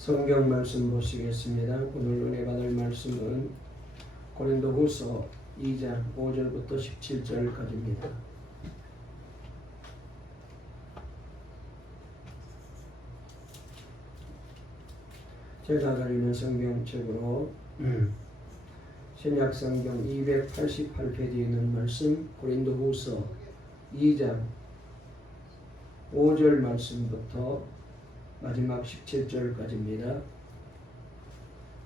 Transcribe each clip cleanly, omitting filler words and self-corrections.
성경 말씀 보시겠습니다. 오늘 은혜 받을 말씀은 고린도후서 2장 5절부터 17절까지입니다. 제가 가리는 성경책으로 신약 성경 288페이지에 있는 말씀 고린도후서 2장 5절 말씀부터 마지막 17절까지입니다.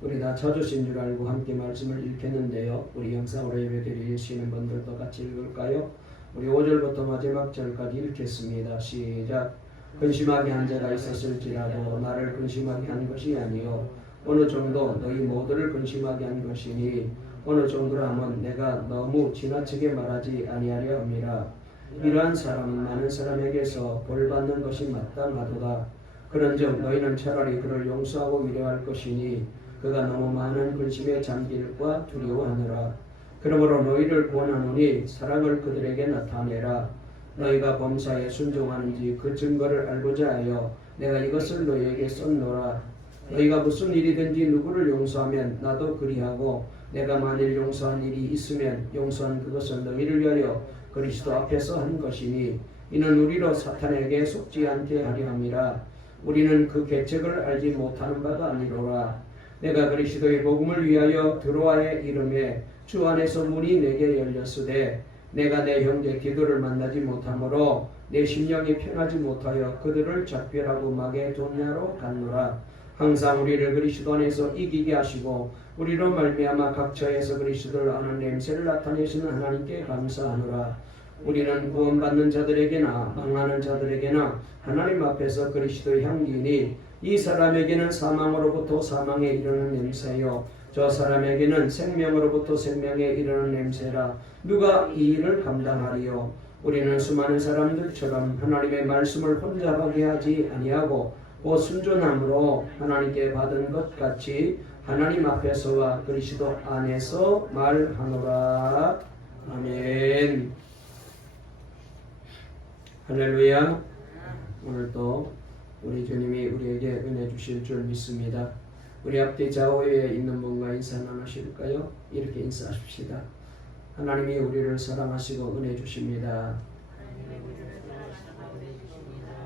우리 다 찾으신 줄 알고 함께 말씀을 읽겠는데요. 우리 영상으로 예배드리시는 분들도 같이 읽을까요? 우리 5절부터 마지막 절까지 읽겠습니다. 시작. 근심하게 한 자가 있었을지라도 나를 근심하게 한 것이 아니요 어느 정도 너희 모두를 근심하게 한 것이니 어느 정도라 하면 내가 너무 지나치게 말하지 아니하려 함이라. 이러한 사람은 많은 사람에게서 벌받는 것이 마땅하도다. 그런즉 너희는 차라리 그를 용서하고 위로할 것이니 그가 너무 많은 근심에 잠길까 두려워하느라. 그러므로 너희를 권하노니 사랑을 그들에게 나타내라. 너희가 범사에 순종하는지 그 증거를 알고자 하여 내가 이것을 너희에게 썼노라. 너희가 무슨 일이든지 누구를 용서하면 나도 그리하고 내가 만일 용서한 일이 있으면 용서한 그것은 너희를 위하여 그리스도 앞에서 한 것이니 이는 우리로 사탄에게 속지 않게 하려 함이라. 우리는 그 계책을 알지 못하는 바가 아니로라. 내가 그리스도의 복음을 위하여 드로아에 이름에 주 안에서 문이 내게 열렸으되 내가 내 형제 디도를 만나지 못하므로 내 심령이 편하지 못하여 그들을 작별하고 마게도냐로 갔노라. 항상 우리를 그리스도 안에서 이기게 하시고 우리로 말미암아 각 처에서 그리스도를 아는 냄새를 나타내시는 하나님께 감사하노라. 우리는 구원받는 자들에게나 망하는 자들에게나 하나님 앞에서 그리스도의 향기니 이 사람에게는 사망으로부터 사망에 이르는 냄새요 저 사람에게는 생명으로부터 생명에 이르는 냄새라. 누가 이 일을 감당하리요? 우리는 수많은 사람들처럼 하나님의 말씀을 혼자 하게 하지 아니하고 곧 순전함으로 하나님께 받은 것 같이 하나님 앞에서와 그리스도 안에서 말하노라. 아멘. 할렐루야. 오늘도 우리 주님이 우리에게 은혜 주실 줄 믿습니다. 우리 앞뒤 좌우에 있는 분과 인사 나누실까요? 이렇게 인사하십시다. 하나님이 우리를 사랑하시고 은혜 주십니다.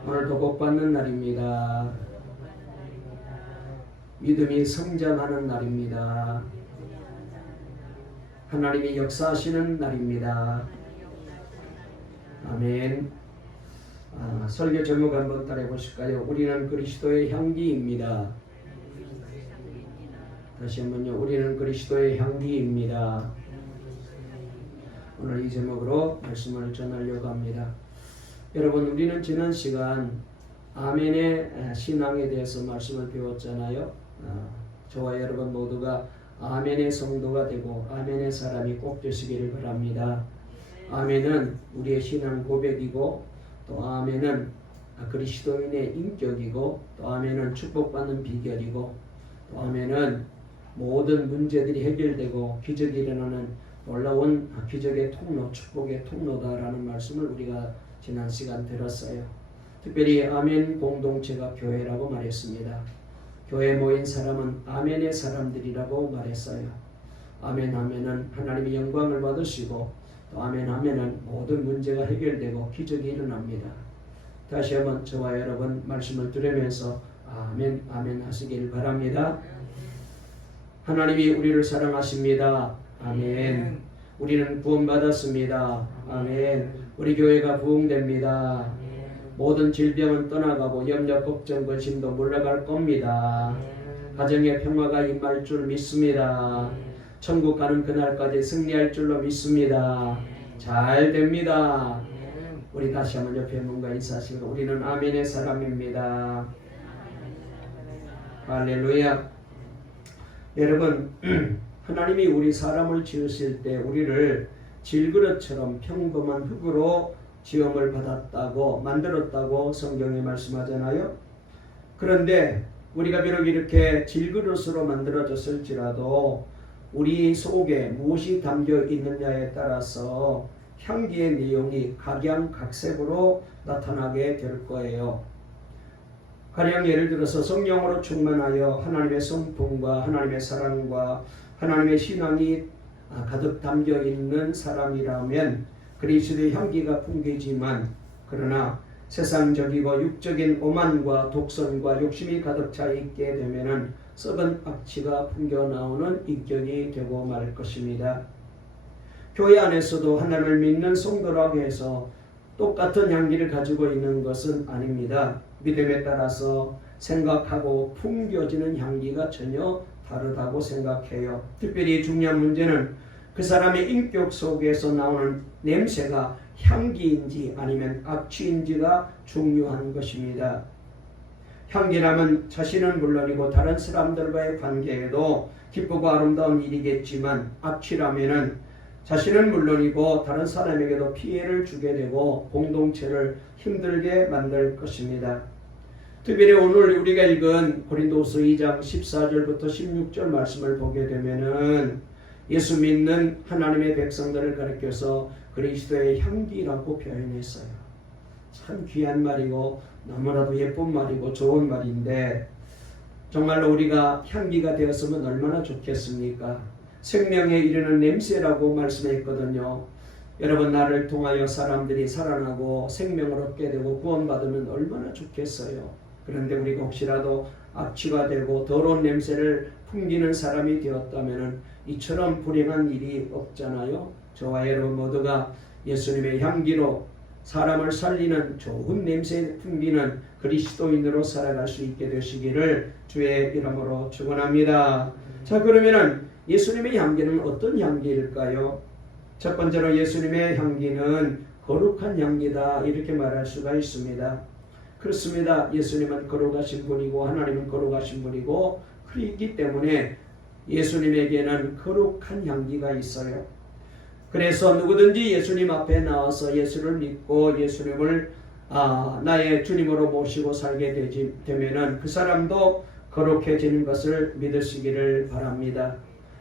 오늘도 복받는 날입니다. 믿음이 성장하는 날입니다. 하나님이 역사하시는 날입니다. 아멘. 설교 제목 한번 따라해 보실까요? 우리는 그리스도의 향기입니다. 다시 한번요. 우리는 그리스도의 향기입니다. 오늘 이 제목으로 말씀을 전하려고 합니다. 여러분, 우리는 지난 시간 아멘의 신앙에 대해서 말씀을 배웠잖아요. 저와 여러분 모두가 아멘의 성도가 되고 아멘의 사람이 꼭 되시기를 바랍니다. 아멘은 우리의 신앙 고백이고 또 아멘은 그리스도인의 인격이고 또 아멘은 축복받는 비결이고 또 아멘은 모든 문제들이 해결되고 기적이 일어나는 놀라운 기적의 통로, 축복의 통로다라는 말씀을 우리가 지난 시간 들었어요. 특별히 아멘 공동체가 교회라고 말했습니다. 교회에 모인 사람은 아멘의 사람들이라고 말했어요. 아멘 하면은 하나님의 영광을 받으시고 또 아멘 하면은 모든 문제가 해결되고 기적이 일어납니다. 다시 한번 저와 여러분 말씀을 들으면서 아멘 아멘 하시길 바랍니다. 하나님이 우리를 사랑하십니다. 아멘. 우리는 구원받았습니다. 아멘. 우리 교회가 부흥됩니다. 모든 질병은 떠나가고 염려, 걱정, 근심도 물러갈 겁니다. 가정의 평화가 임할 줄 믿습니다. 천국 가는 그날까지 승리할 줄로 믿습니다. 잘 됩니다. 우리 다시 한번 옆에 뭔가 인사하시고 우리는 아멘의 사람입니다. 할렐루야. 여러분, 하나님이 우리 사람을 지으실 때 우리를 질그릇처럼 평범한 흙으로 지음을 받았다고 만들었다고 성경이 말씀하잖아요. 그런데 우리가 비록 이렇게 질그릇으로 만들어졌을지라도 우리 속에 무엇이 담겨 있느냐에 따라서 향기의 내용이 각양각색으로 나타나게 될 거예요. 가령 예를 들어서 성령으로 충만하여 하나님의 성품과 하나님의 사랑과 하나님의 신앙이 가득 담겨 있는 사람이라면 그리스도의 향기가 풍기지만, 그러나 세상적이고 육적인 오만과 독선과 욕심이 가득 차 있게 되면은 썩은 악취가 풍겨 나오는 인격이 되고 말 것입니다. 교회 안에서도 하나님을 믿는 성도라고 해서 똑같은 향기를 가지고 있는 것은 아닙니다. 믿음에 따라서 생각하고 풍겨지는 향기가 전혀 다르다고 생각해요. 특별히 중요한 문제는 그 사람의 인격 속에서 나오는 냄새가 향기인지 아니면 악취인지가 중요한 것입니다. 향기라면 자신은 물론이고 다른 사람들과의 관계에도 기쁘고 아름다운 일이겠지만, 악취라면은 자신은 물론이고 다른 사람에게도 피해를 주게 되고 공동체를 힘들게 만들 것입니다. 특별히 오늘 우리가 읽은 고린도후서 2장 14절부터 16절 말씀을 보게 되면은 예수 믿는 하나님의 백성들을 가리켜서 그리스도의 향기라고 표현했어요. 참 귀한 말이고 너무나도 예쁜 말이고 좋은 말인데, 정말로 우리가 향기가 되었으면 얼마나 좋겠습니까? 생명에 이르는 냄새라고 말씀했거든요. 여러분, 나를 통하여 사람들이 살아나고 생명을 얻게 되고 구원받으면 얼마나 좋겠어요. 그런데 우리가 혹시라도 악취가 되고 더러운 냄새를 풍기는 사람이 되었다면 이처럼 불행한 일이 없잖아요. 저와 여러분 모두가 예수님의 향기로 사람을 살리는 좋은 냄새 풍기는 그리스도인으로 살아갈 수 있게 되시기를 주의 이름으로 축원합니다. 자, 그러면은 예수님의 향기는 어떤 향기일까요? 첫 번째로 예수님의 향기는 거룩한 향기다, 이렇게 말할 수가 있습니다. 그렇습니다. 예수님은 거룩하신 분이고 하나님은 거룩하신 분이고, 그렇기 때문에 예수님에게는 거룩한 향기가 있어요. 그래서 누구든지 예수님 앞에 나와서 예수를 믿고 예수님을 나의 주님으로 모시고 살게 되면은 그 사람도 거룩해지는 것을 믿으시기를 바랍니다.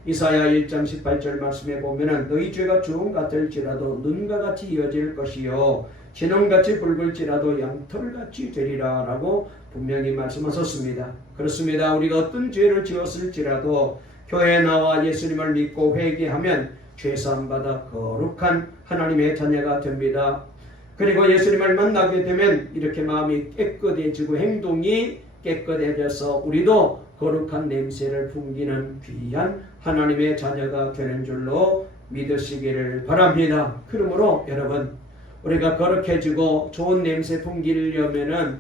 이사야 1장 18절 말씀에 보면은 너희 죄가 주홍 같을지라도 눈과 같이 이어질 것이요 진홍같이 붉을지라도 양털같이 되리라 라고 분명히 말씀하셨습니다. 그렇습니다. 우리가 어떤 죄를 지었을지라도 교회에 나와 예수님을 믿고 회개하면 죄사함받아 거룩한 하나님의 자녀가 됩니다. 그리고 예수님을 만나게 되면 이렇게 마음이 깨끗해지고 행동이 깨끗해져서 우리도 거룩한 냄새를 풍기는 귀한 하나님의 자녀가 되는 줄로 믿으시기를 바랍니다. 그러므로 여러분, 우리가 거룩해지고 좋은 냄새 풍기려면은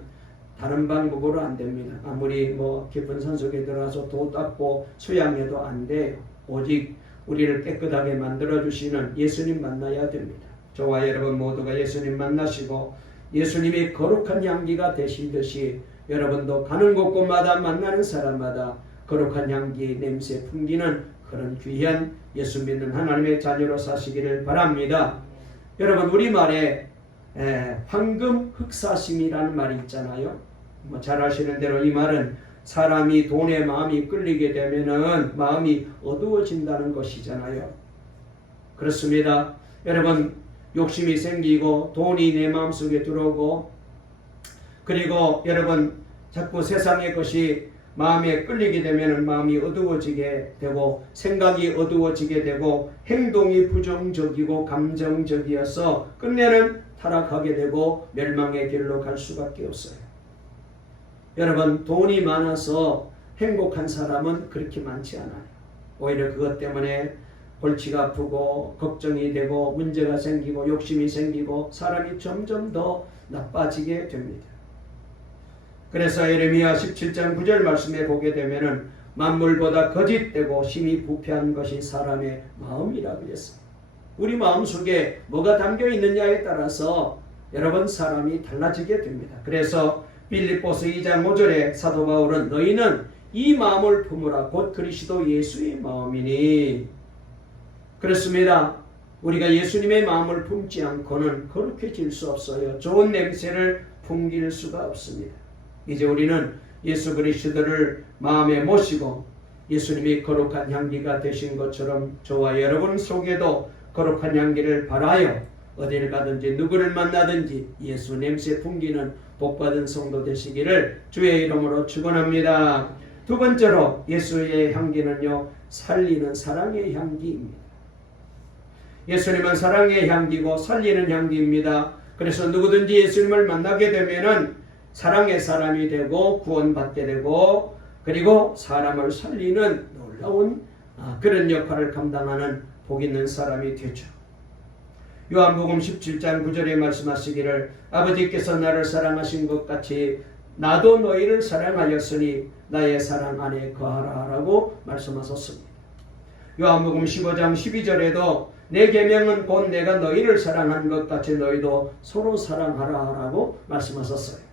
다른 방법으로 안 됩니다. 아무리 깊은 산속에 들어가서 도 닦고 수양해도 안 돼요. 오직 우리를 깨끗하게 만들어주시는 예수님 만나야 됩니다. 저와 여러분 모두가 예수님 만나시고 예수님이 거룩한 향기가 되시듯이 여러분도 가는 곳곳마다 만나는 사람마다 거룩한 향기 냄새 풍기는 그런 귀한 예수 믿는 하나님의 자녀로 사시기를 바랍니다. 여러분, 우리말에 황금 흑사심이라는 말이 있잖아요. 잘 아시는 대로 이 말은 사람이 돈에 마음이 끌리게 되면은 마음이 어두워진다는 것이잖아요. 그렇습니다. 여러분, 욕심이 생기고 돈이 내 마음속에 들어오고, 그리고 여러분 자꾸 세상의 것이 마음에 끌리게 되면 마음이 어두워지게 되고 생각이 어두워지게 되고 행동이 부정적이고 감정적이어서 끝내는 타락하게 되고 멸망의 길로 갈 수밖에 없어요. 여러분, 돈이 많아서 행복한 사람은 그렇게 많지 않아요. 오히려 그것 때문에 골치가 아프고 걱정이 되고 문제가 생기고 욕심이 생기고 사람이 점점 더 나빠지게 됩니다. 그래서 예레미야 17장 9절 말씀에 보게 되면은 만물보다 거짓되고 심히 부패한 것이 사람의 마음이라고 그랬어요. 우리 마음속에 뭐가 담겨 있느냐에 따라서 여러분 사람이 달라지게 됩니다. 그래서 빌립보서 2장 5절에 사도 바울은 너희는 이 마음을 품으라 곧 그리스도 예수의 마음이니, 그렇습니다. 우리가 예수님의 마음을 품지 않고는 거룩해질 수 없어요. 좋은 냄새를 풍길 수가 없습니다. 이제 우리는 예수 그리스도를 마음에 모시고 예수님이 거룩한 향기가 되신 것처럼 저와 여러분 속에도 거룩한 향기를 발하여 어디를 가든지 누구를 만나든지 예수 냄새 풍기는 복받은 성도 되시기를 주의 이름으로 축원합니다. 두 번째로 예수의 향기는요, 살리는 사랑의 향기입니다. 예수님은 사랑의 향기고 살리는 향기입니다. 그래서 누구든지 예수님을 만나게 되면은 사랑의 사람이 되고 구원받게 되고, 그리고 사람을 살리는 놀라운 그런 역할을 감당하는 복 있는 사람이 되죠. 요한복음 17장 9절에 말씀하시기를 아버지께서 나를 사랑하신 것 같이 나도 너희를 사랑하였으니 나의 사랑 안에 거하라 라고 말씀하셨습니다. 요한복음 15장 12절에도 내 계명은 곧 내가 너희를 사랑한 것 같이 너희도 서로 사랑하라 라고 말씀하셨어요.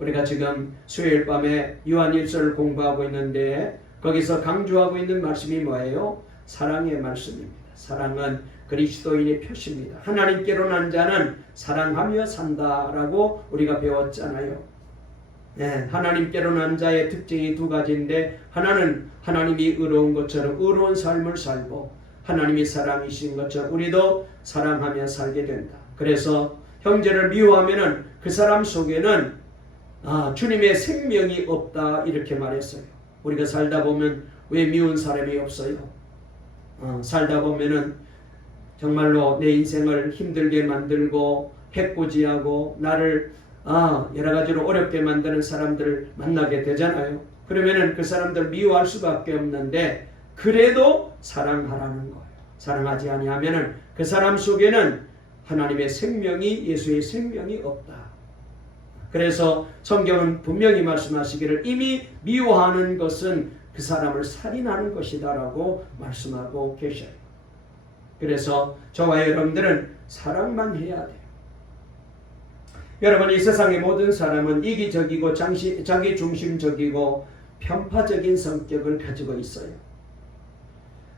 우리가 지금 수요일 밤에 요한일서를 공부하고 있는데 거기서 강조하고 있는 말씀이 뭐예요? 사랑의 말씀입니다. 사랑은 그리스도인의 표시입니다. 하나님께로 난 자는 사랑하며 산다라고 우리가 배웠잖아요. 네, 하나님께로 난 자의 특징이 두 가지인데, 하나는 하나님이 의로운 것처럼 의로운 삶을 살고, 하나님이 사랑이신 것처럼 우리도 사랑하며 살게 된다. 그래서 형제를 미워하면은 그 사람 속에는 주님의 생명이 없다 이렇게 말했어요. 우리가 살다 보면 왜 미운 사람이 없어요? 살다 보면은 정말로 내 인생을 힘들게 만들고 해코지하고 나를 여러 가지로 어렵게 만드는 사람들을 만나게 되잖아요. 그러면은 그 사람들 미워할 수밖에 없는데, 그래도 사랑하라는 거예요. 사랑하지 아니하면은 그 사람 속에는 하나님의 생명이, 예수의 생명이 없다. 그래서 성경은 분명히 말씀하시기를 이미 미워하는 것은 그 사람을 살인하는 것이다라고 말씀하고 계셔요. 그래서 저와 여러분들은 사랑만 해야 돼요. 여러분, 이 세상의 모든 사람은 이기적이고 자기중심적이고 편파적인 성격을 가지고 있어요.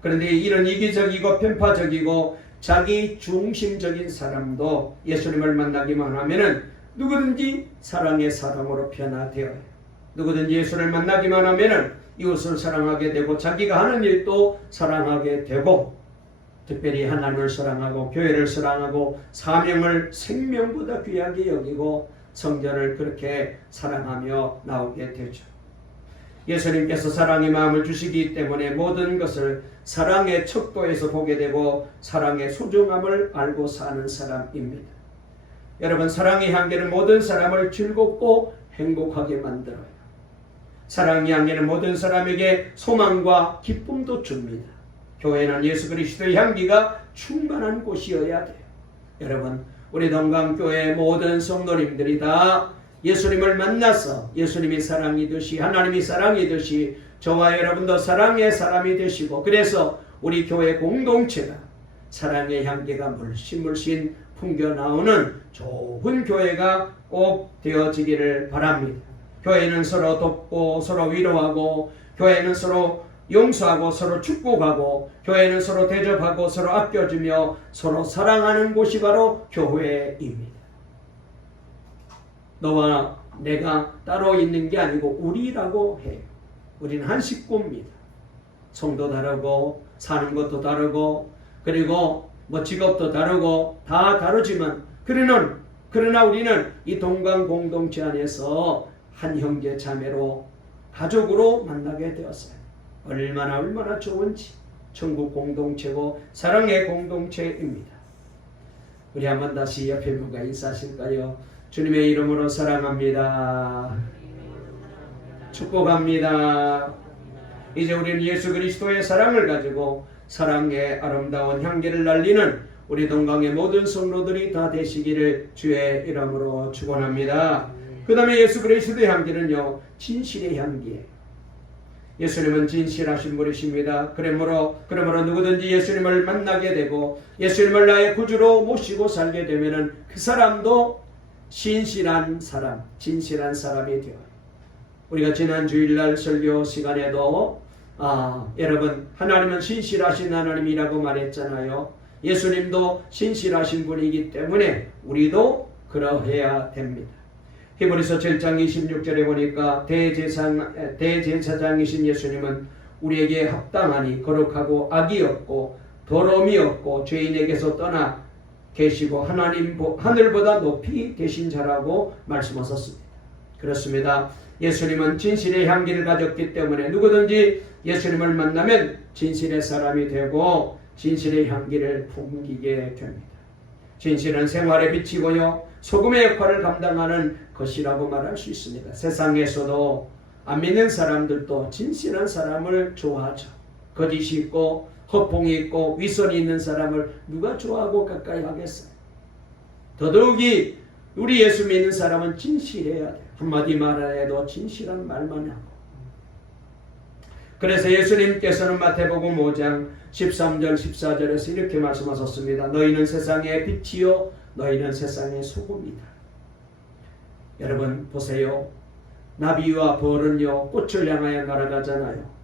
그런데 이런 이기적이고 편파적이고 자기중심적인 사람도 예수님을 만나기만 하면은 누구든지 사랑의 사람으로 변화되어요. 누구든지 예수를 만나기만 하면은 이웃을 사랑하게 되고 자기가 하는 일도 사랑하게 되고, 특별히 하나님을 사랑하고 교회를 사랑하고 사명을 생명보다 귀하게 여기고 성전을 그렇게 사랑하며 나오게 되죠. 예수님께서 사랑의 마음을 주시기 때문에 모든 것을 사랑의 척도에서 보게 되고 사랑의 소중함을 알고 사는 사람입니다. 여러분, 사랑의 향기는 모든 사람을 즐겁고 행복하게 만들어요. 사랑의 향기는 모든 사람에게 소망과 기쁨도 줍니다. 교회는 예수 그리스도의 향기가 충만한 곳이어야 돼요. 여러분, 우리 동강교회 모든 성도님들이 다 예수님을 만나서 예수님이 사랑이듯이 하나님이 사랑이듯이 저와 여러분도 사랑의 사람이 되시고, 그래서 우리 교회 공동체가 사랑의 향기가 물씬 풍겨나오는 좋은 교회가 꼭 되어지기를 바랍니다. 교회는 서로 돕고 서로 위로하고, 교회는 서로 용서하고 서로 축복하고, 교회는 서로 대접하고 서로 아껴주며 서로 사랑하는 곳이 바로 교회입니다. 너와 내가 따로 있는 게 아니고 우리라고 해요. 우리는 한 식구입니다. 성도 다르고 사는 것도 다르고, 그리고 직업도 다르고 다 다르지만 그러나 우리는 이 동강 공동체 안에서 한 형제 자매로 가족으로 만나게 되었어요. 얼마나 좋은지. 천국 공동체고 사랑의 공동체입니다. 우리 한번 다시 옆에 분과 인사하실까요? 주님의 이름으로 사랑합니다. 축복합니다. 이제 우리는 예수 그리스도의 사랑을 가지고 사랑의 아름다운 향기를 날리는 우리 동강의 모든 성도들이 다 되시기를 주의 이름으로 축원합니다. 그 다음에 예수 그리스도의 향기는요, 진실의 향기예요. 예수님은 진실하신 분이십니다. 그러므로 누구든지 예수님을 만나게 되고 예수님을 나의 구주로 모시고 살게 되면은 그 사람도 진실한 사람이 되어요. 우리가 지난 주일날 설교 시간에도 여러분, 하나님은 신실하신 하나님이라고 말했잖아요. 예수님도 신실하신 분이기 때문에 우리도 그러해야 됩니다. 히브리서 7장 26절에 보니까 대제사장이신 예수님은 우리에게 합당하니 거룩하고 악이 없고 더러움이 없고 죄인에게서 떠나 계시고 하늘보다 높이 계신 자라고 말씀하셨습니다. 그렇습니다. 예수님은 진실의 향기를 가졌기 때문에 누구든지 예수님을 만나면 진실의 사람이 되고 진실의 향기를 풍기게 됩니다. 진실은 생활의 빛이고요, 소금의 역할을 감당하는 것이라고 말할 수 있습니다. 세상에서도 안 믿는 사람들도 진실한 사람을 좋아하죠. 거짓이 있고 허풍이 있고 위선이 있는 사람을 누가 좋아하고 가까이 하겠어요? 더더욱이 우리 예수 믿는 사람은 진실해야 돼요. 한마디 말 안 해도 진실한 말만 하고. 그래서 예수님께서는 마태복음 5장 13절 14절에서 이렇게 말씀하셨습니다. 너희는 세상의 빛이요 너희는 세상의 소금이다. 여러분 보세요. 나비와 벌은요 꽃을 향하여 날아가잖아요.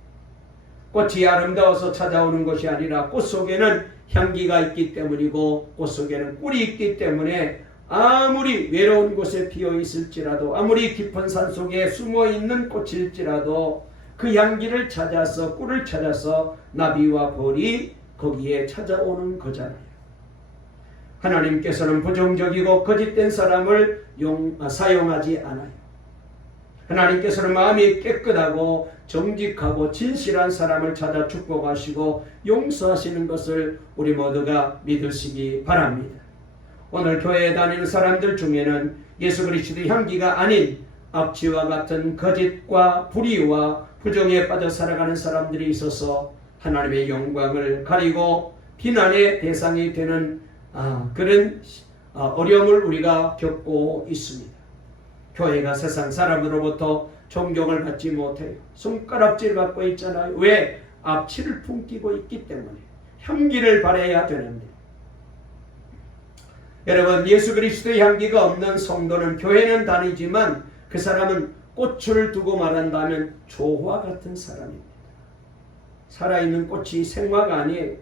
꽃이 아름다워서 찾아오는 것이 아니라 꽃 속에는 향기가 있기 때문이고 꽃 속에는 꿀이 있기 때문에 아무리 외로운 곳에 피어 있을지라도 아무리 깊은 산 속에 숨어 있는 꽃일지라도 그 향기를 찾아서 꿀을 찾아서 나비와 벌이 거기에 찾아오는 거잖아요. 하나님께서는 부정적이고 거짓된 사람을 사용하지 않아요. 하나님께서는 마음이 깨끗하고 정직하고 진실한 사람을 찾아 축복하시고 용서하시는 것을 우리 모두가 믿으시기 바랍니다. 오늘 교회에 다니는 사람들 중에는 예수 그리스도의 향기가 아닌 악취와 같은 거짓과 불의와 부정에 빠져 살아가는 사람들이 있어서 하나님의 영광을 가리고 비난의 대상이 되는 그런 어려움을 우리가 겪고 있습니다. 교회가 세상 사람으로부터 존경을 받지 못해요. 손가락질 받고 있잖아요. 왜? 악취를 품기고 있기 때문에. 향기를 발해야 되는데. 여러분, 예수 그리스도의 향기가 없는 성도는 교회는 다니지만 그 사람은 꽃을 두고 말한다면 조화 같은 사람입니다. 살아있는 꽃이 생화가 아니에요.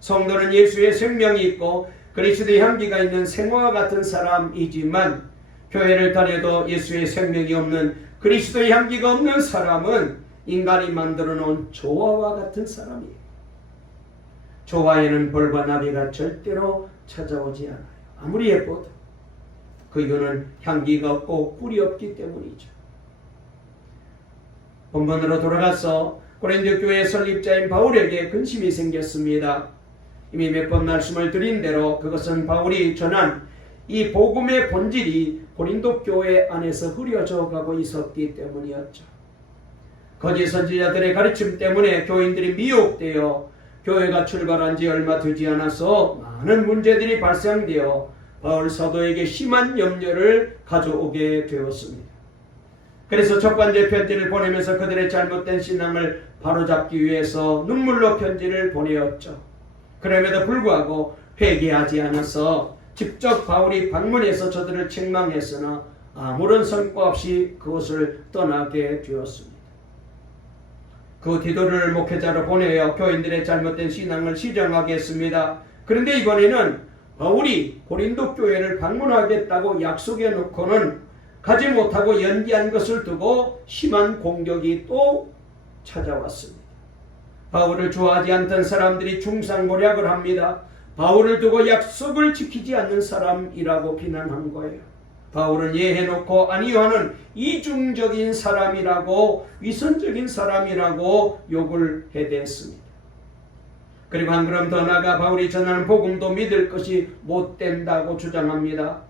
성도는 예수의 생명이 있고 그리스도의 향기가 있는 생화 같은 사람이지만 교회를 다녀도 예수의 생명이 없는 그리스도의 향기가 없는 사람은 인간이 만들어 놓은 조화와 같은 사람이에요. 조화에는 벌과 나비가 절대로 찾아오지 않아요. 아무리 예뻐도. 그 이유는 향기가 없고 꿀이 없기 때문이죠. 본문으로 돌아가서 고린도 교회 설립자인 바울에게 근심이 생겼습니다. 이미 몇 번 말씀을 드린 대로 그것은 바울이 전한 이 복음의 본질이 고린도 교회 안에서 흐려져 가고 있었기 때문이었죠. 거짓 선지자들의 가르침 때문에 교인들이 미혹되어 교회가 출발한 지 얼마 되지 않아서 많은 문제들이 발생되어 바울 사도에게 심한 염려를 가져오게 되었습니다. 그래서 첫 번째 편지를 보내면서 그들의 잘못된 신앙을 바로잡기 위해서 눈물로 편지를 보내었죠. 그럼에도 불구하고 회개하지 않아서 직접 바울이 방문해서 저들을 책망했으나 아무런 성과 없이 그곳을 떠나게 되었습니다. 그 디도를 목회자로 보내어 교인들의 잘못된 신앙을 시정하게 했습니다. 그런데 이번에는 바울이 고린도 교회를 방문하겠다고 약속해 놓고는 가지 못하고 연기한 것을 두고 심한 공격이 또 찾아왔습니다. 바울을 좋아하지 않던 사람들이 중상모략을 합니다. 바울을 두고 약속을 지키지 않는 사람이라고 비난한 거예요. 바울은 예해놓고 아니요하는 이중적인 사람이라고 위선적인 사람이라고 욕을 해댔습니다. 그리고 한 걸음 더 나아가 바울이 전하는 복음도 믿을 것이 못된다고 주장합니다.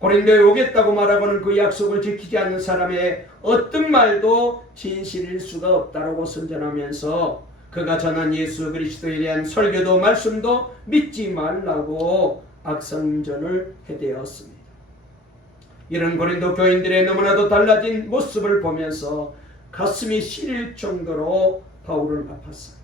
고린도에 오겠다고 말하고는 그 약속을 지키지 않는 사람의 어떤 말도 진실일 수가 없다고 선전하면서 그가 전한 예수 그리스도에 대한 설교도 말씀도 믿지 말라고 악성전을 해대었습니다. 이런 고린도 교인들의 너무나도 달라진 모습을 보면서 가슴이 시릴 정도로 바울은 아팠어요.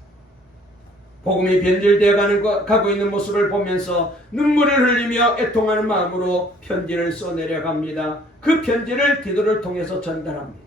복음이 변질되어 가고 있는 모습을 보면서 눈물을 흘리며 애통하는 마음으로 편지를 써내려갑니다. 그 편지를 디도를 통해서 전달합니다.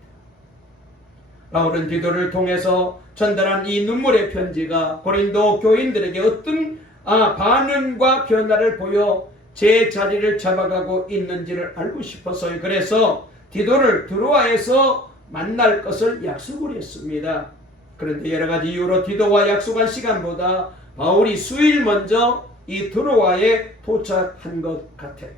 바울은 디도를 통해서 전달한 이 눈물의 편지가 고린도 교인들에게 어떤 반응과 변화를 보여 제 자리를 잡아가고 있는지를 알고 싶어서요. 그래서 디도를 드로아에서 만날 것을 약속을 했습니다. 그런데 여러 가지 이유로 디도와 약속한 시간보다 바울이 수일 먼저 이 드로아에 도착한 것 같아요.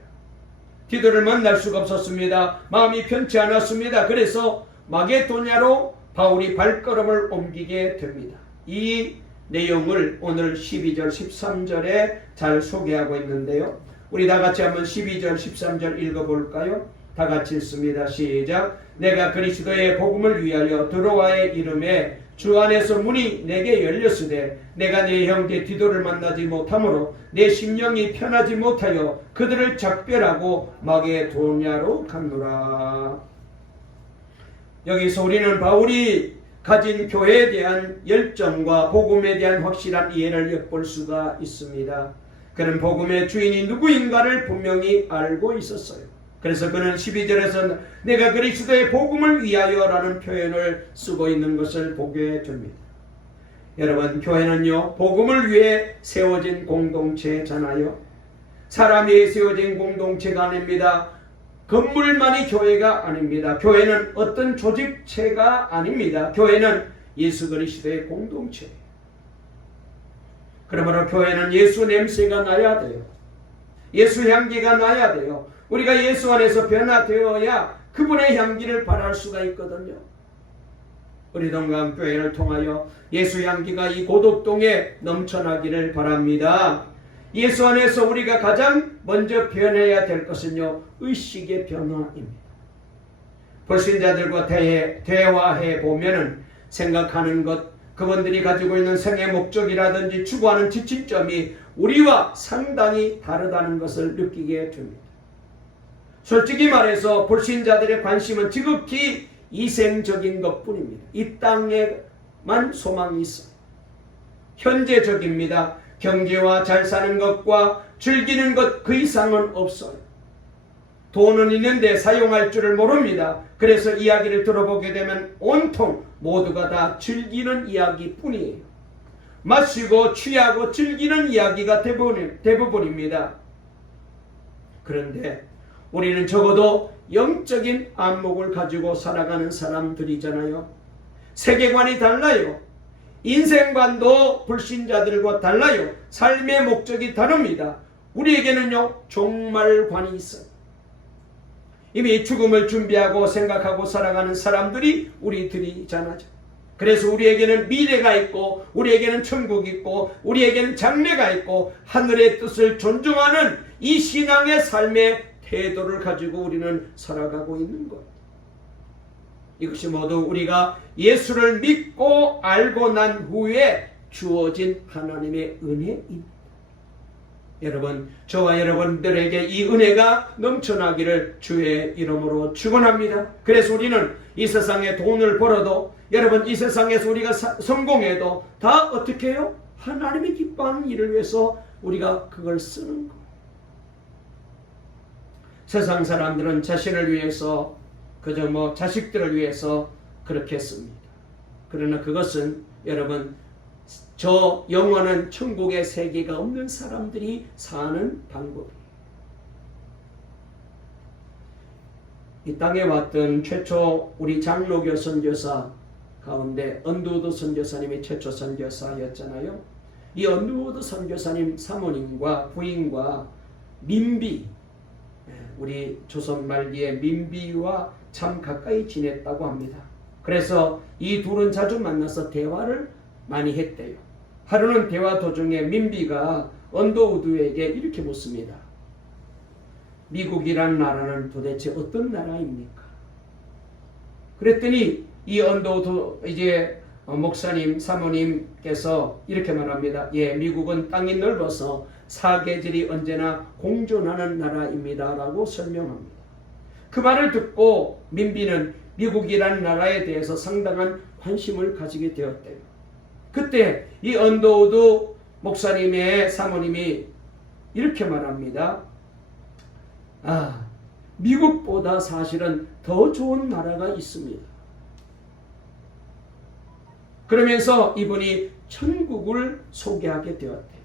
디도를 만날 수가 없었습니다. 마음이 편치 않았습니다. 그래서 마게도냐로 바울이 발걸음을 옮기게 됩니다. 이 내용을 오늘 12절 13절에 잘 소개하고 있는데요. 우리 다 같이 한번 12절 13절 읽어볼까요? 다 같이 읽습니다. 시작. 내가 그리스도의 복음을 위하여 드로아의 이름에 주 안에서 문이 내게 열렸으되 내가 내 형제 디도를 만나지 못하므로 내 심령이 편하지 못하여 그들을 작별하고 마게도냐로 갔노라. 여기서 우리는 바울이 가진 교회에 대한 열정과 복음에 대한 확실한 이해를 엿볼 수가 있습니다. 그는 복음의 주인이 누구인가를 분명히 알고 있었어요. 그래서 그는 12절에서 내가 그리스도의 복음을 위하여 라는 표현을 쓰고 있는 것을 보게 됩니다. 여러분, 교회는요, 복음을 위해 세워진 공동체잖아요. 사람이 위해 세워진 공동체가 아닙니다. 건물만이 교회가 아닙니다. 교회는 어떤 조직체가 아닙니다. 교회는 예수 그리스도의 공동체예요. 그러므로 교회는 예수 냄새가 나야 돼요. 예수 향기가 나야 돼요. 우리가 예수 안에서 변화되어야 그분의 향기를 발할 수가 있거든요. 우리 동강교회를 통하여 예수 향기가 이 고덕동에 넘쳐나기를 바랍니다. 예수 안에서 우리가 가장 먼저 변해야 될 것은요, 의식의 변화입니다. 불신자들과 대화해 보면은 생각하는 것, 그분들이 가지고 있는 생애 목적이라든지 추구하는 지침점이 우리와 상당히 다르다는 것을 느끼게 됩니다. 솔직히 말해서 불신자들의 관심은 지극히 이생적인 것뿐입니다. 이 땅에만 소망이 있어요. 현재적입니다. 경제와 잘 사는 것과 즐기는 것 그 이상은 없어요. 돈은 있는데 사용할 줄을 모릅니다. 그래서 이야기를 들어보게 되면 온통 모두가 다 즐기는 이야기뿐이에요. 마시고 취하고 즐기는 이야기가 대부분입니다. 그런데 우리는 적어도 영적인 안목을 가지고 살아가는 사람들이잖아요. 세계관이 달라요. 인생관도 불신자들과 달라요. 삶의 목적이 다릅니다. 우리에게는요, 종말관이 있어요. 이미 죽음을 준비하고 생각하고 살아가는 사람들이 우리들이잖아요. 그래서 우리에게는 미래가 있고, 우리에게는 천국이 있고, 우리에게는 장래가 있고, 하늘의 뜻을 존중하는 이 신앙의 삶의 태도를 가지고 우리는 살아가고 있는 것. 이것이 모두 우리가 예수를 믿고 알고 난 후에 주어진 하나님의 은혜입니다. 여러분, 저와 여러분들에게 이 은혜가 넘쳐나기를 주의 이름으로 축원합니다. 그래서 우리는 이 세상에 돈을 벌어도, 여러분, 이 세상에서 우리가 성공해도 다 어떻게 해요? 하나님이 기뻐하는 일을 위해서 우리가 그걸 쓰는 거예요. 세상 사람들은 자신을 위해서, 그저 자식들을 위해서 그렇게 씁니다. 그러나 그것은 여러분, 저 영원한 천국의 세계가 없는 사람들이 사는 방법이에요. 이 땅에 왔던 최초 우리 장로교 선교사 가운데 언두우드 선교사님이 최초 선교사였잖아요. 이 언두우드 선교사님 사모님과 부인과 민비, 우리 조선 말기에 민비와 참 가까이 지냈다고 합니다. 그래서 이 둘은 자주 만나서 대화를 많이 했대요. 하루는 대화 도중에 민비가 언더우드에게 이렇게 묻습니다. 미국이란 나라는 도대체 어떤 나라입니까? 그랬더니 이 언더우드 목사님 사모님께서 이렇게 말합니다. 예, 미국은 땅이 넓어서 사계절이 언제나 공존하는 나라입니다 라고 설명합니다. 그 말을 듣고 민비는 미국이란 나라에 대해서 상당한 관심을 가지게 되었대요. 그때 이 언더우드 목사님의 사모님이 이렇게 말합니다. 미국보다 사실은 더 좋은 나라가 있습니다. 그러면서 이분이 천국을 소개하게 되었대요.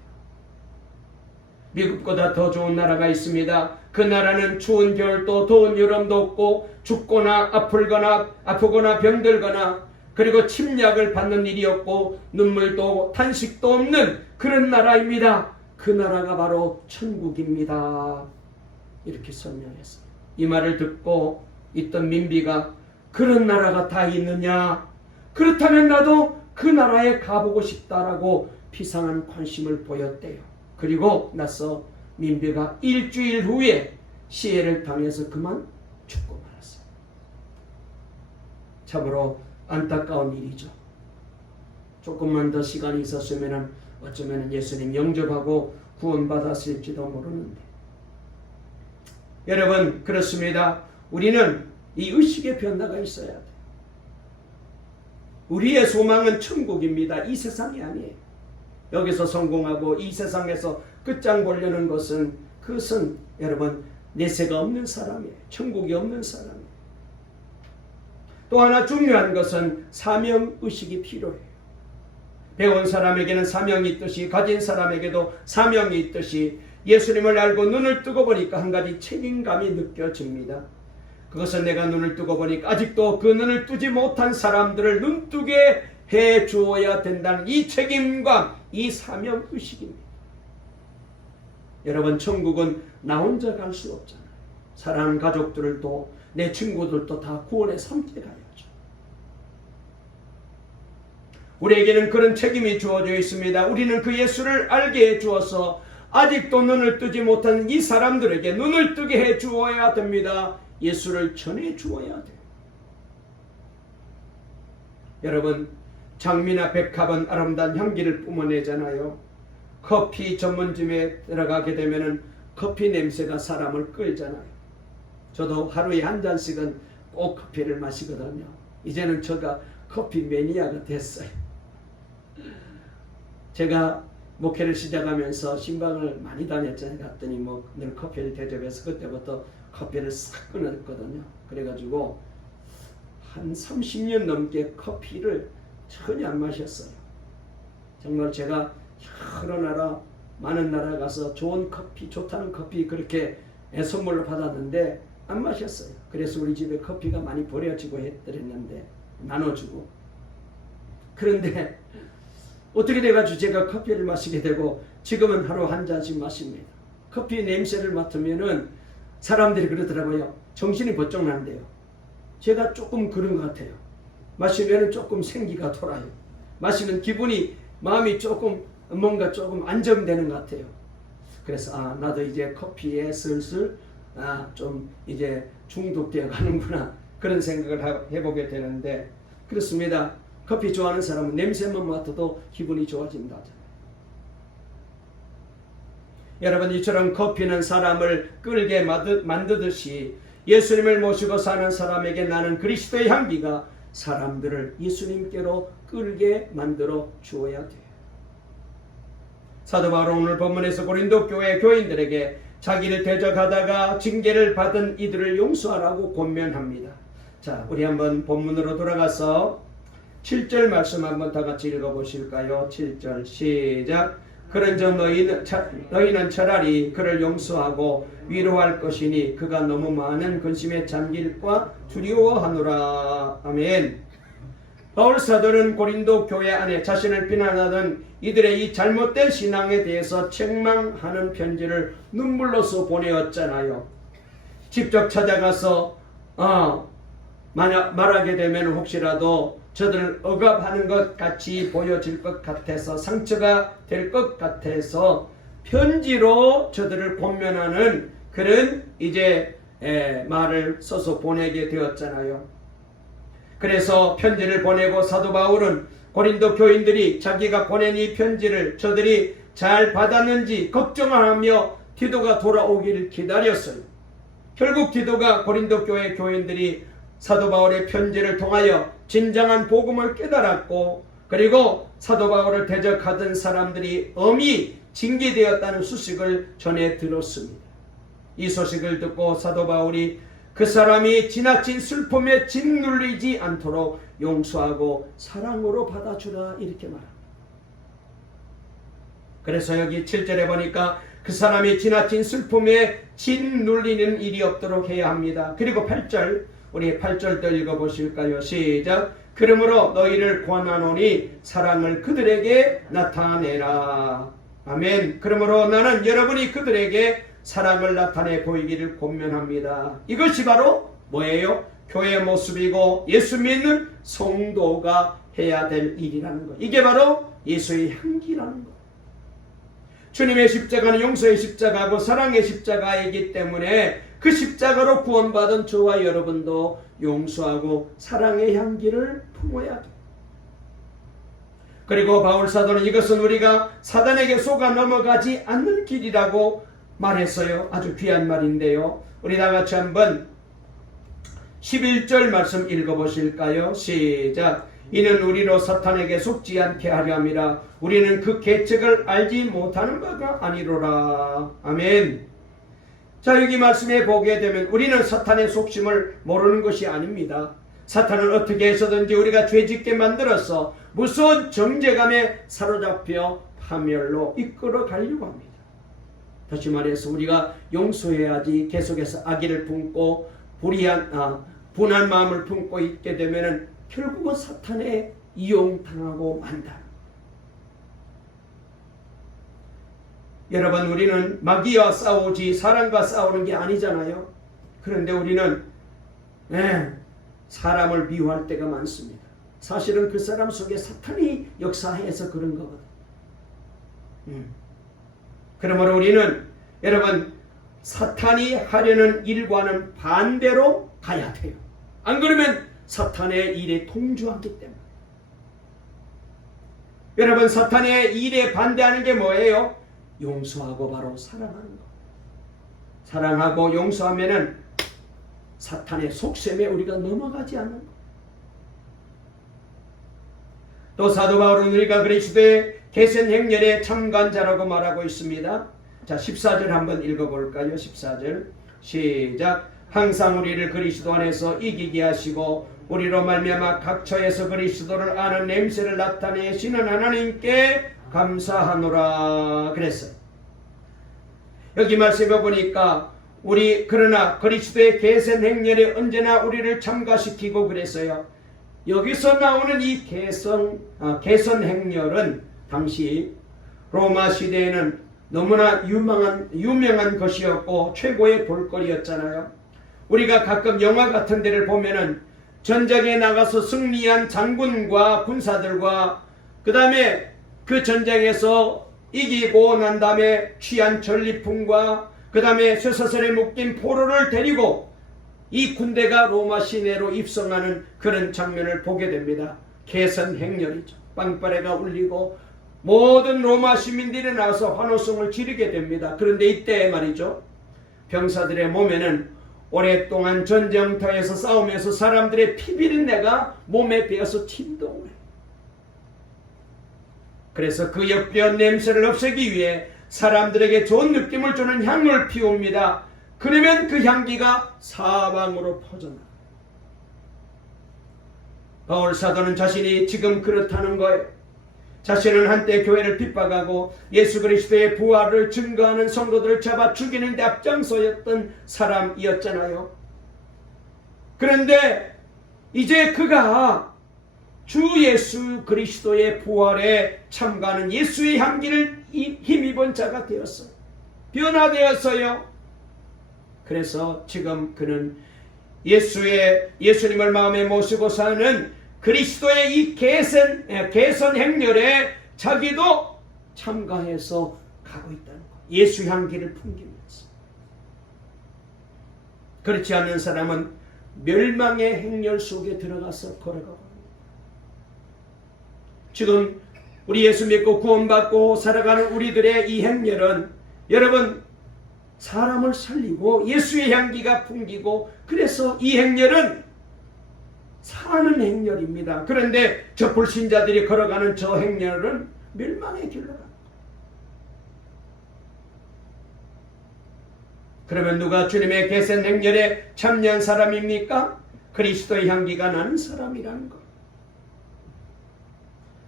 미국보다 더 좋은 나라가 있습니다. 그 나라는 추운 겨울도 더운 여름도 없고 죽거나 아프거나 병들거나 그리고 침략을 받는 일이 없고 눈물도 탄식도 없는 그런 나라입니다. 그 나라가 바로 천국입니다. 이렇게 설명했어요. 이 말을 듣고 있던 민비가 그런 나라가 다 있느냐? 그렇다면 나도 그 나라에 가보고 싶다라고 비상한 관심을 보였대요. 그리고 나서 민비가 일주일 후에 시해를 당해서 그만 죽고 말았어요. 참으로 안타까운 일이죠. 조금만 더 시간이 있었으면 어쩌면 예수님 영접하고 구원받았을지도 모르는데. 여러분, 그렇습니다. 우리는 이 의식의 변화가 있어야 돼요. 우리의 소망은 천국입니다. 이 세상이 아니에요. 여기서 성공하고 이 세상에서 끝장 보려는 것은, 그것은 여러분 내세가 없는 사람이에요. 천국이 없는 사람이에요. 또 하나 중요한 것은 사명의식이 필요해요. 배운 사람에게는 사명이 있듯이 가진 사람에게도 사명이 있듯이 예수님을 알고 눈을 뜨고 보니까 한 가지 책임감이 느껴집니다. 그것은 내가 눈을 뜨고 보니까 아직도 그 눈을 뜨지 못한 사람들을 눈뜨게 해 주어야 된다는 이 책임감, 이 사명의식입니다. 여러분, 천국은 나 혼자 갈 수 없잖아요. 사랑하는 가족들도 내 친구들도 다 구원에 함께 가야죠. 우리에게는 그런 책임이 주어져 있습니다. 우리는 그 예수를 알게 해 주어서 아직도 눈을 뜨지 못한 이 사람들에게 눈을 뜨게 해 주어야 됩니다. 예수를 전해 주어야 돼요. 여러분, 장미나 백합은 아름다운 향기를 뿜어내잖아요. 커피 전문점에 들어가게 되면 커피 냄새가 사람을 끌잖아요. 저도 하루에 한 잔씩은 꼭 커피를 마시거든요. 이제는 제가 커피 매니아가 됐어요. 제가 목회를 시작하면서 신방을 많이 다녔잖아요. 갔더니 늘 커피를 대접해서 그때부터 커피를 싹 끊었거든요. 그래가지고 한 30년 넘게 커피를 전혀 안 마셨어요. 정말 제가 여러 나라, 많은 나라 가서 좋은 커피, 좋다는 커피 그렇게 선물로 받았는데 안 마셨어요. 그래서 우리 집에 커피가 많이 버려지고 했더랬는데 나눠주고. 그런데 어떻게 돼가지고 제가 커피를 마시게 되고 지금은 하루 한 잔씩 마십니다. 커피 냄새를 맡으면은 사람들이 그러더라고요. 정신이 번쩍 난대요. 제가 조금 그런 것 같아요. 마시면 조금 생기가 돌아요. 마시면 기분이, 마음이 조금 뭔가 조금 안정되는 것 같아요. 그래서 나도 이제 커피에 슬슬 좀 이제 중독되어 가는구나, 그런 생각을 해보게 되는데, 그렇습니다. 커피 좋아하는 사람은 냄새만 맡아도 기분이 좋아진다잖아요. 여러분, 이처럼 커피는 사람을 끌게 만드듯이 예수님을 모시고 사는 사람에게 나는 그리스도의 향기가 사람들을 예수님께로 끌게 만들어 주어야 돼요. 사도 바울은 오늘 본문에서 고린도 교회 교인들에게 자기를 대적하다가 징계를 받은 이들을 용서하라고 권면합니다. 자, 우리 한번 본문으로 돌아가서 7절 말씀 한번 다 같이 읽어보실까요? 7절 시작. 그런즉 너희는 차라리 그를 용서하고 위로할 것이니 그가 너무 많은 근심에 잠길까 두려워하노라. 아멘. 바울 사도는 고린도 교회 안에 자신을 비난하던 이들의 이 잘못된 신앙에 대해서 책망하는 편지를 눈물로써 보내었잖아요. 직접 찾아가서 말하게 되면 혹시라도 저들을 억압하는 것 같이 보여질 것 같아서, 상처가 될 것 같아서 편지로 저들을 권면하는 그런 이제 말을 써서 보내게 되었잖아요. 그래서 편지를 보내고 사도 바울은 고린도 교인들이 자기가 보낸 이 편지를 저들이 잘 받았는지 걱정하며 디도가 돌아오기를 기다렸어요. 결국 디도가 고린도 교회 교인들이 사도 바울의 편지를 통하여 진정한 복음을 깨달았고, 그리고 사도 바울을 대적하던 사람들이 엄히 징계되었다는 소식을 전해 들었습니다. 이 소식을 듣고 사도 바울이 그 사람이 지나친 슬픔에 짓눌리지 않도록 용서하고 사랑으로 받아주라, 이렇게 말합니다. 그래서 여기 7절에 보니까 그 사람이 지나친 슬픔에 짓눌리는 일이 없도록 해야 합니다. 그리고 8절, 우리 8절도 읽어보실까요? 시작. 그러므로 너희를 권하노니 사랑을 그들에게 나타내라. 아멘. 그러므로 나는 여러분이 그들에게 사랑을 나타내 보이기를 권면합니다. 이것이 바로 뭐예요? 교회의 모습이고 예수 믿는 성도가 해야 될 일이라는 것. 이게 바로 예수의 향기라는 것. 주님의 십자가는 용서의 십자가고 사랑의 십자가이기 때문에 그 십자가로 구원받은 저와 여러분도 용서하고 사랑의 향기를 품어야 돼. 그리고 바울 사도는 이것은 우리가 사단에게 속아 넘어가지 않는 길이라고 말했어요. 아주 귀한 말인데요. 우리 다 같이 한번 11절 말씀 읽어보실까요? 시작. 이는 우리로 사탄에게 속지 않게 하려 함이라. 우리는 그 계책을 알지 못하는 바가 아니로라. 아멘. 자, 여기 말씀에 보게 되면 우리는 사탄의 속심을 모르는 것이 아닙니다. 사탄은 어떻게 해서든지 우리가 죄짓게 만들어서 무서운 정죄감에 사로잡혀 파멸로 이끌어 가려고 합니다. 다시 말해서 우리가 용서해야지 계속해서 악의를 품고 분한 마음을 품고 있게 되면 결국은 사탄에 이용당하고 만다. 여러분, 우리는 마귀와 싸우지 사람과 싸우는 게 아니잖아요. 그런데 우리는 사람을 미워할 때가 많습니다. 사실은 그 사람 속에 사탄이 역사해서 그런 거거든. 그러므로 우리는 여러분 사탄이 하려는 일과는 반대로 가야 돼요. 안 그러면 사탄의 일에 통주하기 때문에. 여러분, 사탄의 일에 반대하는 게 뭐예요? 용서하고 바로 사랑하는 거. 사랑하고 용서하면은 사탄의 속셈에 우리가 넘어가지 않는 거. 또 사도 바울은 우리가 그리스도의 계신 행렬에 참관자라고 말하고 있습니다. 자, 14절 한번 읽어볼까요? 14절 시작. 항상 우리를 그리스도 안에서 이기게 하시고 우리로 말미암아 각 처에서 그리스도를 아는 냄새를 나타내시는 하나님께 감사하노라 그랬어요. 여기 말씀해 보니까 그러나 그리스도의 계신 행렬에 언제나 우리를 참가시키고 그랬어요. 여기서 나오는 이 개선 행렬은 당시 로마 시대에는 너무나 유명한 것이었고 최고의 볼거리였잖아요. 우리가 가끔 영화 같은 데를 보면은 전쟁에 나가서 승리한 장군과 군사들과 그 다음에 그 전쟁에서 이기고 난 다음에 취한 전리품과 그 다음에 쇠사슬에 묶인 포로를 데리고 이 군대가 로마 시내로 입성하는 그런 장면을 보게 됩니다. 개선 행렬이죠. 빵빠레가 울리고 모든 로마 시민들이 나와서 환호성을 지르게 됩니다. 그런데 이때 말이죠, 병사들의 몸에는 오랫동안 전쟁터에서 싸우면서 사람들의 피비린내가 몸에 배어서 침동을 해요. 그래서 그 역겨운 냄새를 없애기 위해 사람들에게 좋은 느낌을 주는 향을 피웁니다. 그러면 그 향기가 사방으로 퍼져나가요. 바울 사도는 자신이 지금 그렇다는 거예요. 자신은 한때 교회를 핍박하고 예수 그리스도의 부활을 증거하는 성도들을 잡아 죽이는 데 앞장서였던 사람이었잖아요. 그런데 이제 그가 주 예수 그리스도의 부활에 참가하는 예수의 향기를 힘입은 자가 되었어요. 변화되었어요. 그래서 지금 그는 예수님을 마음에 모시고 사는 그리스도의 이 개선 행렬에 자기도 참가해서 가고 있다는 것. 예수 향기를 풍기면서. 그렇지 않은 사람은 멸망의 행렬 속에 들어가서 걸어가고 합니다. 지금 우리 예수 믿고 구원받고 살아가는 우리들의 이 행렬은 여러분 사람을 살리고 예수의 향기가 풍기고, 그래서 이 행렬은 사는 행렬입니다. 그런데 저 불신자들이 걸어가는 저 행렬은 멸망의 길로 갑니다. 그러면 누가 주님의 계신 행렬에 참여한 사람입니까? 그리스도의 향기가 나는 사람이라는 것.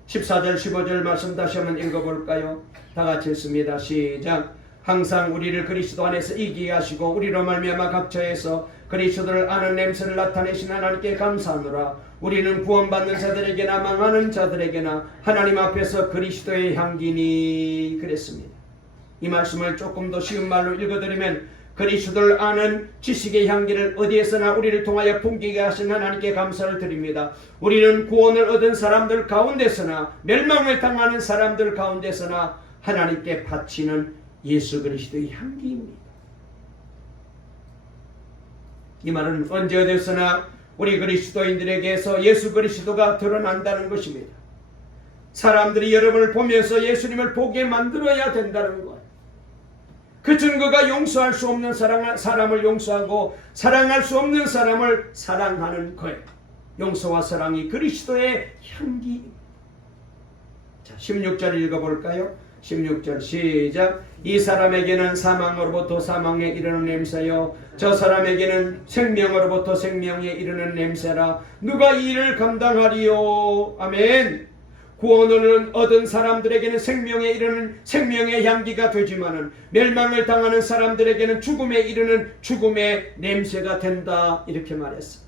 14절 15절 말씀 다시 한번 읽어볼까요? 다 같이 읽습니다. 시작. 항상 우리를 그리스도 안에서 이기게 하시고 우리로 말미암아 각처에서 그리스도를 아는 냄새를 나타내신 하나님께 감사하노라. 우리는 구원받는 자들에게나 망하는 자들에게나 하나님 앞에서 그리스도의 향기니 그랬습니다. 이 말씀을 조금 더 쉬운 말로 읽어드리면 그리스도를 아는 지식의 향기를 어디에서나 우리를 통하여 풍기게 하신 하나님께 감사를 드립니다. 우리는 구원을 얻은 사람들 가운데서나 멸망을 당하는 사람들 가운데서나 하나님께 바치는 예수 그리스도의 향기입니다. 이 말은 언제 어디서나 우리 그리스도인들에게서 예수 그리스도가 드러난다는 것입니다. 사람들이 여러분을 보면서 예수님을 보게 만들어야 된다는 것. 그 증거가 용서할 수 없는 사람을 용서하고 사랑할 수 없는 사람을 사랑하는 거예요. 용서와 사랑이 그리스도의 향기입니다. 자, 16절 읽어볼까요? 16절 시작. 이 사람에게는 사망으로부터 사망에 이르는 냄새요 저 사람에게는 생명으로부터 생명에 이르는 냄새라. 누가 이 일을 감당하리요? 아멘. 구원을 얻은 사람들에게는 생명에 이르는 생명의 향기가 되지만은 멸망을 당하는 사람들에게는 죽음에 이르는 죽음의 냄새가 된다. 이렇게 말했어.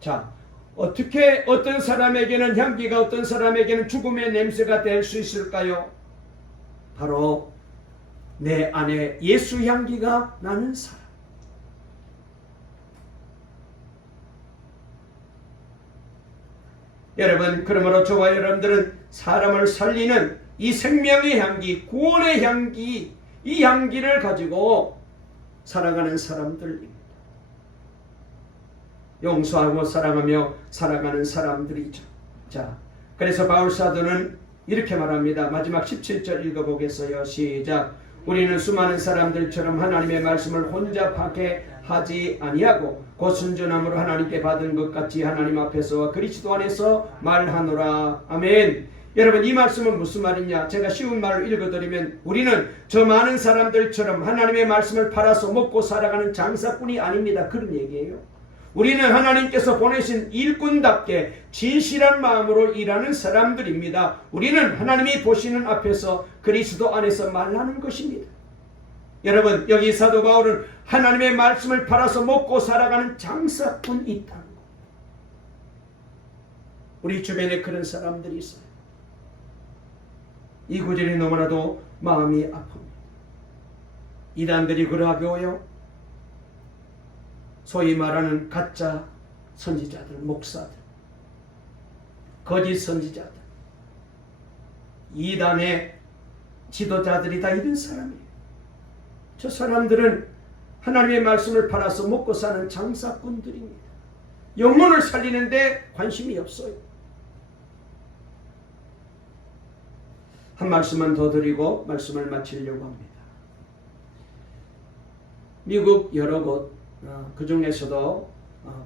자, 어떻게 어떤 사람에게는 향기가 어떤 사람에게는 죽음의 냄새가 될 수 있을까요? 바로 내 안에 예수 향기가 나는 사람. 여러분, 그러므로 저와 여러분들은 사람을 살리는 이 생명의 향기, 구원의 향기, 이 향기를 가지고 살아가는 사람들입니다. 용서하고 사랑하며 살아가는 사람들이죠. 자, 그래서 바울 사도는 이렇게 말합니다. 마지막 17절 읽어보겠어요. 시작. 우리는 수많은 사람들처럼 하나님의 말씀을 혼자 파괴하지 아니하고 곧 순전함으로 하나님께 받은 것 같이 하나님 앞에서와 그리스도 안에서 말하노라. 아멘. 여러분, 이 말씀은 무슨 말이냐? 제가 쉬운 말로 읽어드리면 우리는 저 많은 사람들처럼 하나님의 말씀을 팔아서 먹고 살아가는 장사꾼이 아닙니다. 그런 얘기예요. 우리는 하나님께서 보내신 일꾼답게 진실한 마음으로 일하는 사람들입니다. 우리는 하나님이 보시는 앞에서 그리스도 안에서 말하는 것입니다. 여러분, 여기 사도 바울은 하나님의 말씀을 팔아서 먹고 살아가는 장사꾼이 있다는 것. 우리 주변에 그런 사람들이 있어요. 이 구절이 너무나도 마음이 아픕니다. 이단들이 그러하고요, 소위 말하는 가짜 선지자들, 목사들, 거짓 선지자들, 이단의 지도자들이 다 이런 사람이에요. 저 사람들은 하나님의 말씀을 팔아서 먹고 사는 장사꾼들입니다. 영혼을 살리는데 관심이 없어요. 한 말씀만 더 드리고 말씀을 마치려고 합니다. 미국 여러 곳, 그 중에서도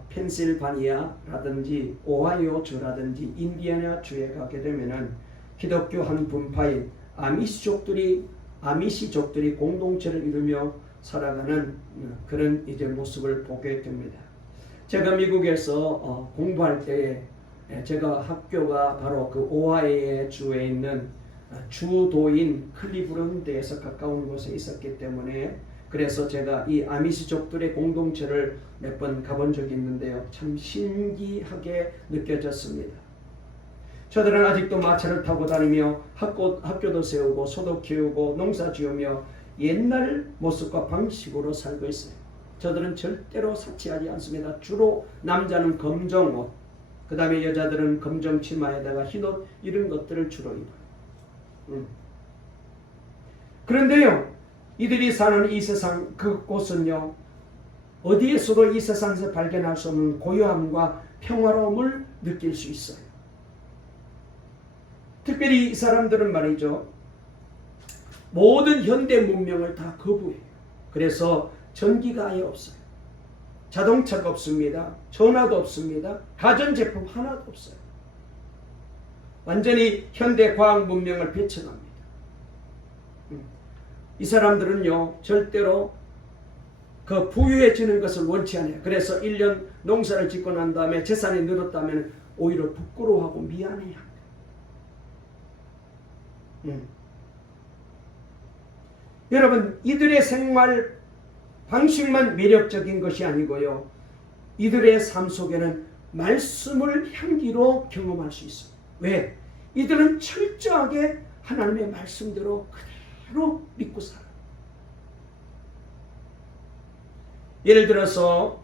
펜실바니아라든지 오하이오 주라든지 인디애나 주에 가게 되면은 기독교 한 분파인 아미시족들이 공동체를 이루며 살아가는 그런 이제 모습을 보게 됩니다. 제가 미국에서 공부할 때에 제가 학교가 바로 그 오하이오 주에 있는 주도인 클리브런드에서 가까운 곳에 있었기 때문에 그래서 제가 이 아미시족들의 공동체를 몇 번 가본 적이 있는데요. 참 신기하게 느껴졌습니다. 저들은 아직도 마차를 타고 다니며 학교도 세우고 소도 키우고 농사 지으며 옛날 모습과 방식으로 살고 있어요. 저들은 절대로 사치하지 않습니다. 주로 남자는 검정 옷, 그 다음에 여자들은 검정 치마에다가 흰옷 이런 것들을 주로 입어요. 그런데요, 이들이 사는 이 세상 그곳은요, 어디에서도 이 세상에서 발견할 수 없는 고요함과 평화로움을 느낄 수 있어요. 특별히 이 사람들은 말이죠, 모든 현대 문명을 다 거부해요. 그래서 전기가 아예 없어요. 자동차가 없습니다. 전화도 없습니다. 가전제품 하나도 없어요. 완전히 현대 과학 문명을 배척합니다. 이 사람들은요, 절대로 그 부유해지는 것을 원치 않아요. 그래서 1년 농사를 짓고 난 다음에 재산이 늘었다면 오히려 부끄러워하고 미안해요. 여러분, 이들의 생활 방식만 매력적인 것이 아니고요, 이들의 삶 속에는 말씀을 향기로 경험할 수 있어요. 왜? 이들은 철저하게 하나님의 말씀대로 그대로 믿고 살아. 예를 들어서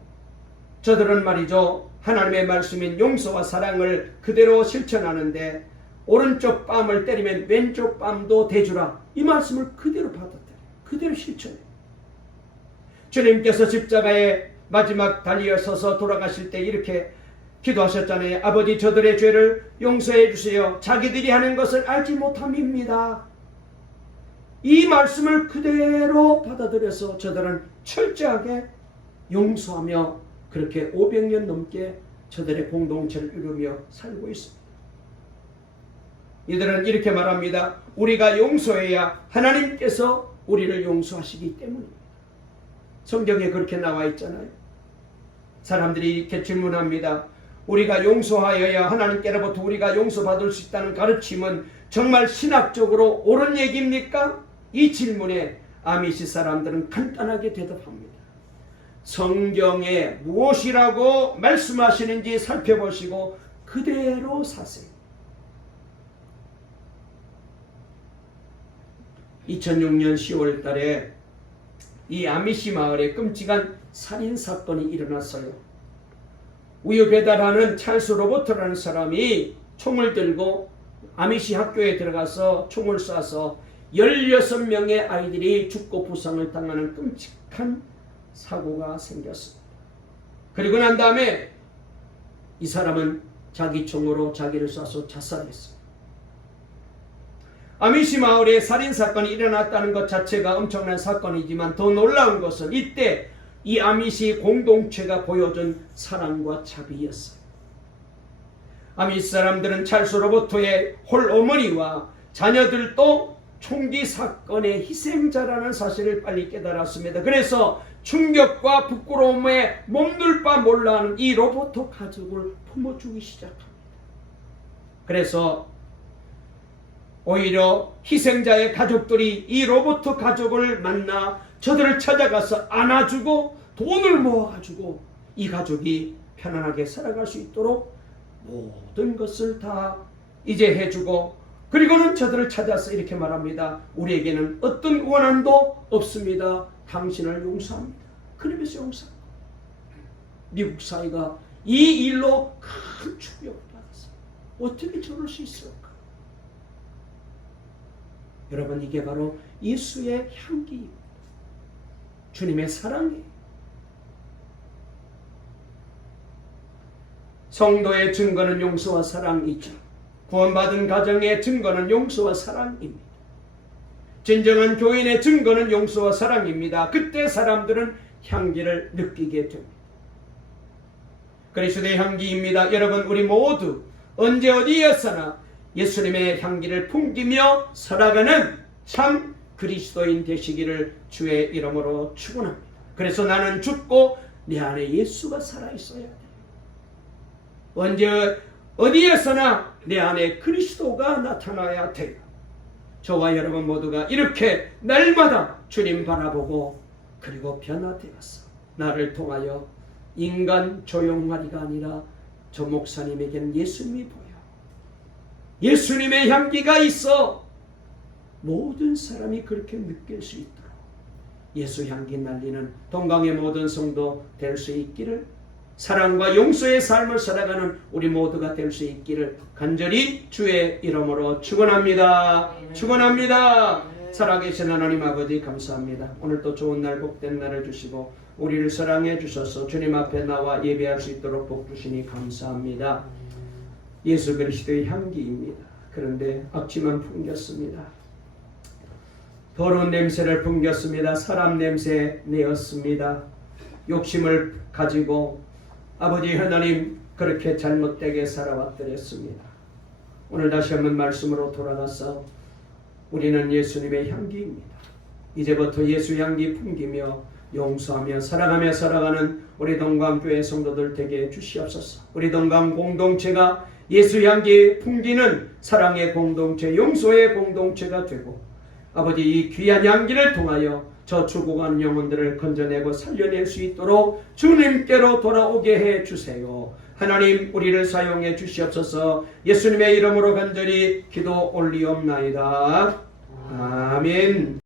저들은 말이죠, 하나님의 말씀인 용서와 사랑을 그대로 실천하는데 오른쪽 뺨을 때리면 왼쪽 뺨도 대주라, 이 말씀을 그대로 받아들여, 그대로 실천해. 주님께서 십자가에 마지막 달리어 서서 돌아가실 때 이렇게 기도하셨잖아요. 아버지, 저들의 죄를 용서해 주세요. 자기들이 하는 것을 알지 못함입니다. 이 말씀을 그대로 받아들여서 저들은 철저하게 용서하며 그렇게 500년 넘게 저들의 공동체를 이루며 살고 있습니다. 이들은 이렇게 말합니다. 우리가 용서해야 하나님께서 우리를 용서하시기 때문입니다. 성경에 그렇게 나와 있잖아요. 사람들이 이렇게 질문합니다. 우리가 용서하여야 하나님께로부터 우리가 용서받을 수 있다는 가르침은 정말 신학적으로 옳은 얘기입니까? 이 질문에 아미시 사람들은 간단하게 대답합니다. 성경에 무엇이라고 말씀하시는지 살펴보시고 그대로 사세요. 2006년 10월 달에 이 아미시 마을에 끔찍한 살인사건이 일어났어요. 우유 배달하는 찰스 로버트라는 사람이 총을 들고 아미시 학교에 들어가서 총을 쏴서 16명의 아이들이 죽고 부상을 당하는 끔찍한 사고가 생겼습니다. 그리고 난 다음에 이 사람은 자기 총으로 자기를 쏴서 자살했어요. 아미시 마을에 살인사건이 일어났다는 것 자체가 엄청난 사건이지만 더 놀라운 것은 이때 이 아미시 공동체가 보여준 사랑과 자비였어요. 아미시 사람들은 찰스 로버트의 홀 어머니와 자녀들도 총기 사건의 희생자라는 사실을 빨리 깨달았습니다. 그래서 충격과 부끄러움에 몸둘 바 몰라하는 이 로버트 가족을 품어주기 시작합니다. 그래서 오히려 희생자의 가족들이 이 로버트 가족을 만나 저들을 찾아가서 안아주고 돈을 모아가지고 이 가족이 편안하게 살아갈 수 있도록 모든 것을 다 이제 해주고, 그리고는 저들을 찾아서 이렇게 말합니다. 우리에게는 어떤 원한도 없습니다. 당신을 용서합니다. 그러면서 용서합니다. 미국 사회가 이 일로 큰 충격을 받았어요. 어떻게 저럴 수 있을까? 여러분, 이게 바로 예수의 향기입니다. 주님의 사랑이에요. 성도의 증거는 용서와 사랑이죠. 구원받은 가정의 증거는 용서와 사랑입니다. 진정한 교인의 증거는 용서와 사랑입니다. 그때 사람들은 향기를 느끼게 됩니다. 그리스도의 향기입니다. 여러분, 우리 모두 언제 어디에서나 예수님의 향기를 풍기며 살아가는 참 그리스도인 되시기를 주의 이름으로 축원합니다. 그래서 나는 죽고 내 안에 예수가 살아있어야 돼요. 언제 어디에서나 내 안에 그리스도가 나타나야 돼요. 저와 여러분 모두가 이렇게 날마다 주님 바라보고 그리고 변화되었어. 나를 통하여 인간 조용하리가 아니라 저 목사님에게는 예수님이 보여. 예수님의 향기가 있어. 모든 사람이 그렇게 느낄 수 있도록 예수 향기 날리는 동강의 모든 성도 될 수 있기를, 사랑과 용서의 삶을 살아가는 우리 모두가 될 수 있기를 간절히 주의 이름으로 축원합니다. 축원합니다. 살아계신 하나님 아버지, 감사합니다. 오늘도 좋은 날, 복된 날을 주시고 우리를 사랑해 주셔서 주님 앞에 나와 예배할 수 있도록 복 주시니 감사합니다. 예수 그리스도의 향기입니다. 그런데 앞치만 풍겼습니다. 더러운 냄새를 풍겼습니다. 사람 냄새 내었습니다. 욕심을 가지고 아버지 하나님 그렇게 잘못되게 살아왔더랬습니다. 오늘 다시 한번 말씀으로 돌아가서 우리는 예수님의 향기입니다. 이제부터 예수 향기 풍기며 용서하며 사랑하며 살아가는 우리 동감교회 성도들 되게 주시옵소서. 우리 동감 공동체가 예수 향기 풍기는 사랑의 공동체, 용서의 공동체가 되고 아버지 이 귀한 향기를 통하여 저 죽어가는 영혼들을 건져내고 살려낼 수 있도록 주님께로 돌아오게 해 주세요. 하나님 우리를 사용해 주시옵소서. 예수님의 이름으로 간절히 기도 올리옵나이다. 아멘.